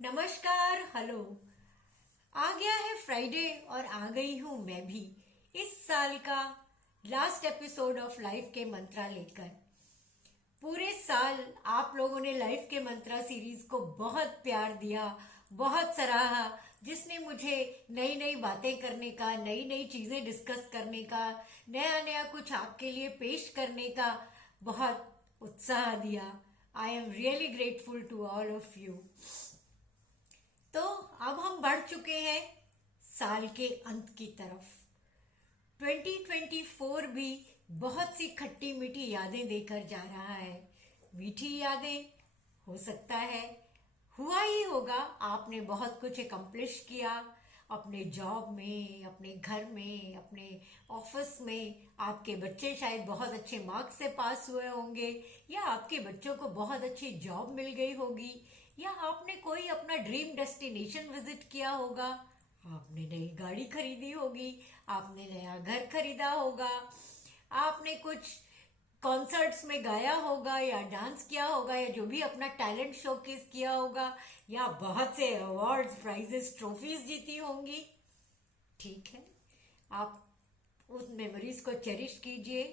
नमस्कार। हेलो। आ गया है फ्राइडे और आ गई हूँ मैं भी इस साल का लास्ट एपिसोड ऑफ लाइफ के मंत्रा लेकर। पूरे साल आप लोगों ने लाइफ के मंत्रा सीरीज को बहुत प्यार दिया, बहुत सराहा, जिसने मुझे नई नई बातें करने का, नई नई चीजें डिस्कस करने का, नया नया कुछ आपके लिए पेश करने का बहुत उत्साह दिया। I am really grateful to all of you. तो अब हम बढ़ चुके हैं साल के अंत की तरफ। 2024 भी बहुत सी खट्टी मीठी यादें देकर जा रहा है। मीठी यादें, हो सकता है हुआ ही होगा आपने बहुत कुछ एकम्प्लिश किया अपने जॉब में, अपने घर में, अपने ऑफिस में। आपके बच्चे शायद बहुत अच्छे मार्क्स से पास हुए होंगे, या आपके बच्चों को बहुत अच्छी जॉब मिल गई होगी, या आपने कोई अपना ड्रीम डेस्टिनेशन विजिट किया होगा, आपने नई गाड़ी खरीदी होगी, आपने नया घर खरीदा होगा, आपने कुछ कॉन्सर्ट्स में गाया होगा या डांस किया होगा, या जो भी अपना टैलेंट शोकेस किया होगा, या बहुत से अवार्ड्स, प्राइजेस, ट्रॉफीज जीती होंगी। ठीक है, आप उस मेमोरीज को चेरिश कीजिए,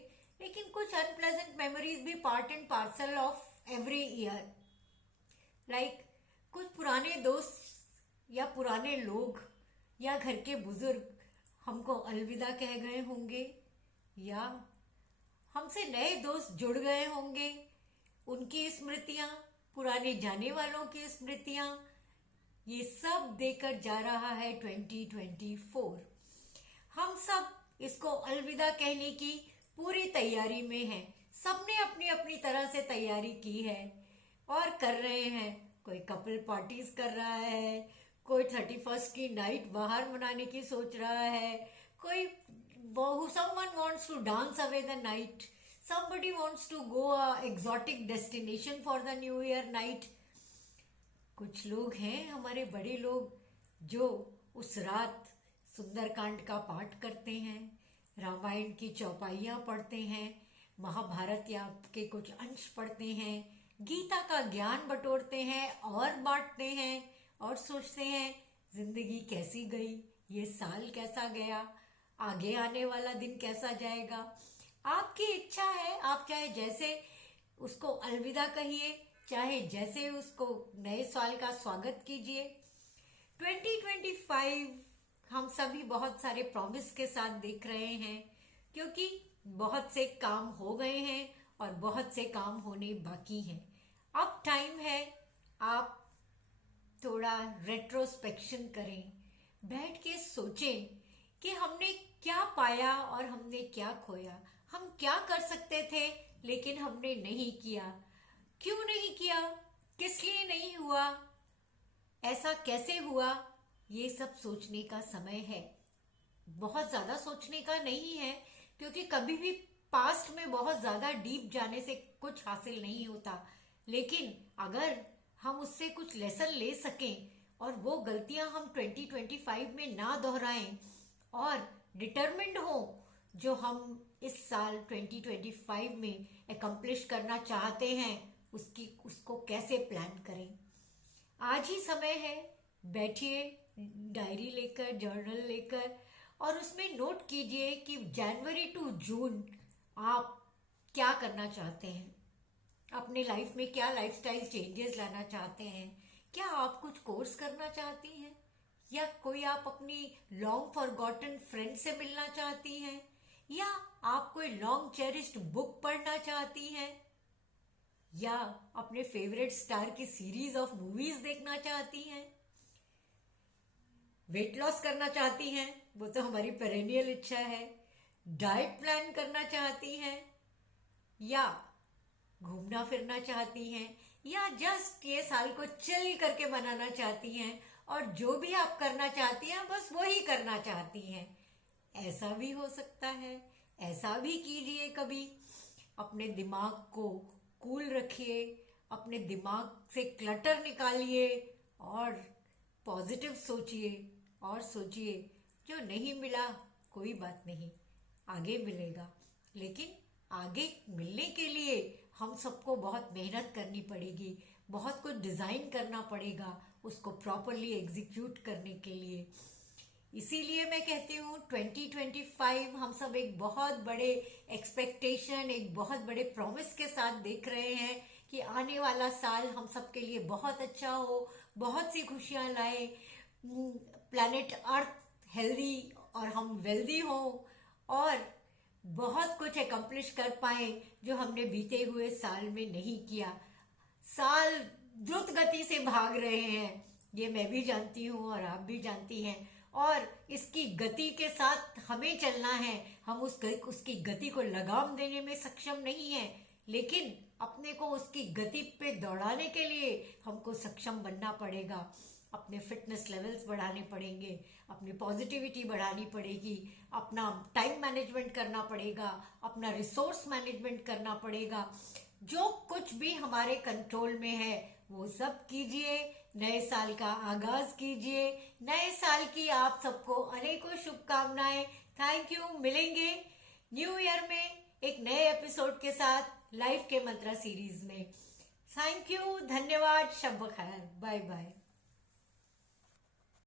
लेकिन कुछ अनप्लेजेंट मेमोरीज भी part and parcel of every year. Like कुछ पुराने दोस्त या पुराने लोग या घर के बुजुर्ग हमको अलविदा कह गए होंगे, या हमसे नए दोस्त जुड़ गए होंगे। उनकी स्मृतियां, पुराने जाने वालों की स्मृतियां, ये सब देकर जा रहा है 2024। हम सब इसको अलविदा कहने की पूरी तैयारी में हैं। सबने अपनी अपनी तरह से तैयारी की है और कर रहे हैं। कोई कपल पार्टीज कर रहा है, कोई 31st की नाइट बाहर मनाने की सोच रहा है, कोई someone wants to dance away the night, somebody wants to go a exotic destination for the new year night। कुछ लोग हैं हमारे बड़े लोग जो उस रात सुंदरकांड का पाठ करते हैं, रामायण की चौपाइयाँ पढ़ते हैं, महाभारत या के कुछ अंश पढ़ते हैं, गीता का ज्ञान बटोरते हैं और बांटते हैं, और सोचते हैं जिंदगी कैसी गई, ये साल कैसा गया, आगे आने वाला दिन कैसा जाएगा। आपकी इच्छा है, आप चाहे जैसे उसको अलविदा कहिए, चाहे जैसे उसको नए साल का स्वागत कीजिए। 2025 हम सभी बहुत सारे प्रॉमिस के साथ देख रहे हैं, क्योंकि बहुत से काम हो गए हैं और बहुत से काम होने बाकी हैं। अब टाइम है आप थोड़ा रेट्रोस्पेक्शन करें, बैठ के सोचें कि हमने क्या पाया और हमने क्या खोया। हम क्या कर सकते थे लेकिन हमने नहीं किया। क्यों नहीं किया, किस लिए नहीं हुआ, ऐसा कैसे हुआ, ये सब सोचने का समय है। बहुत ज्यादा सोचने का नहीं है, क्योंकि कभी भी पास्ट में बहुत ज्यादा डीप जाने से कुछ हासिल नहीं होता। लेकिन अगर हम उससे कुछ लेसन ले सकें और वो गलतियां हम 2025 में ना दोहराएं और डिटर्मिन्ड हो जो हम इस साल 2025 में एकम्प्लिश करना चाहते हैं, उसको कैसे प्लान करें। आज ही समय है, बैठिए डायरी लेकर, जर्नल लेकर, और उसमें नोट कीजिए कि जनवरी टू जून आप क्या करना चाहते हैं, अपने लाइफ में क्या लाइफस्टाइल चेंजेस लाना चाहते हैं। क्या आप कुछ कोर्स करना चाहती हैं, या कोई आप अपनी लॉन्ग फॉरगॉटन फ्रेंड से मिलना चाहती हैं, या आप कोई लॉन्ग चेरिस्ड बुक पढ़ना चाहती हैं, या अपने फेवरेट स्टार की सीरीज ऑफ मूवीज देखना चाहती हैं, वेट लॉस करना चाहती हैं, वो तो हमारी पेरेनियल इच्छा है, डाइट प्लान करना चाहती हैं, या घूमना फिरना चाहती हैं, या जस्ट ये साल को चिल करके मनाना चाहती हैं, और जो भी आप करना चाहती हैं बस वही करना चाहती हैं। ऐसा भी हो सकता है, ऐसा भी कीजिए कभी। अपने दिमाग को कूल रखिए, अपने दिमाग से क्लटर निकालिए और पॉजिटिव सोचिए, और सोचिए जो नहीं मिला कोई बात नहीं, आगे मिलेगा। लेकिन आगे मिलने के लिए हम सबको बहुत मेहनत करनी पड़ेगी, बहुत कुछ डिज़ाइन करना पड़ेगा उसको प्रॉपरली एग्जीक्यूट करने के लिए। इसीलिए मैं कहती हूँ 2025 हम सब एक बहुत बड़े एक्सपेक्टेशन, एक बहुत बड़े प्रॉमिस के साथ देख रहे हैं कि आने वाला साल हम सब के लिए बहुत अच्छा हो, बहुत सी खुशियाँ लाए, प्लैनेट अर्थ हेल्दी और हम वेल्दी हो और बहुत कुछ अकम्प्लिश कर पाए जो हमने बीते हुए साल में नहीं किया। साल द्रुत गति से भाग रहे हैं, ये मैं भी जानती हूँ और आप भी जानती हैं, और इसकी गति के साथ हमें चलना है। हम उसकी गति को लगाम देने में सक्षम नहीं है, लेकिन अपने को उसकी गति पे दौड़ाने के लिए हमको सक्षम बनना पड़ेगा। अपने फिटनेस लेवल्स बढ़ाने पड़ेंगे, अपनी पॉजिटिविटी बढ़ानी पड़ेगी, अपना टाइम मैनेजमेंट करना पड़ेगा, अपना रिसोर्स मैनेजमेंट करना पड़ेगा। जो कुछ भी हमारे कंट्रोल में है वो सब कीजिए। नए साल का आगाज कीजिए। नए साल की आप सबको अनेकों शुभकामनाएं। Thank you. मिलेंगे न्यू ईयर में एक नए एपिसोड के साथ लाइफ के मंत्रा सीरीज में। थैंक यू, धन्यवाद, शब खैर, बाय बाय।